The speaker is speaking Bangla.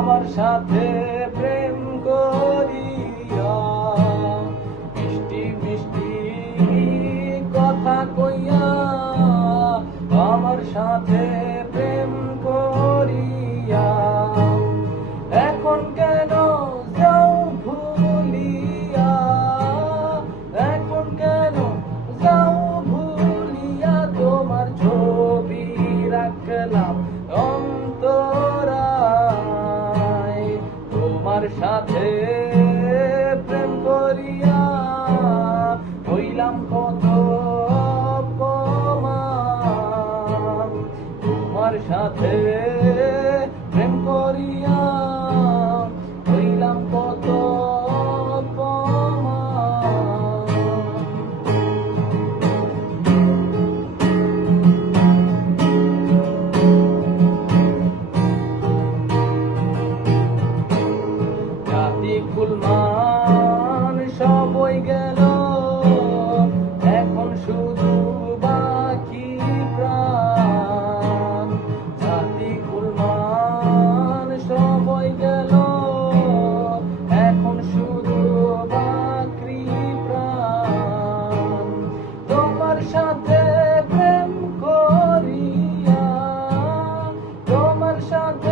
আমার সাথে প্রেম করিয়া মিষ্টি মিষ্টি কথা কইয়া আমার সাথে প্রেম করিয়া এখন কেন যাও ভুলিয়া, এখন কেন যাও ভুলিয়া, তোমার ছবি রাখলাম অন্তরায়। তোমার সাথে প্রেম করিয়া হইলাম কত অপমান, তোমার সাথে প্রেম করিয়া হইলাম কত অপমান। জাতি কুলমান সবই গেল, এখন শুধু বাকি প্রাণ। জাতি কুলমান সবই গেল, এখন শুধু বাকি প্রাণ। তোমার সাথে প্রেম করিয়া, তোমার সাথে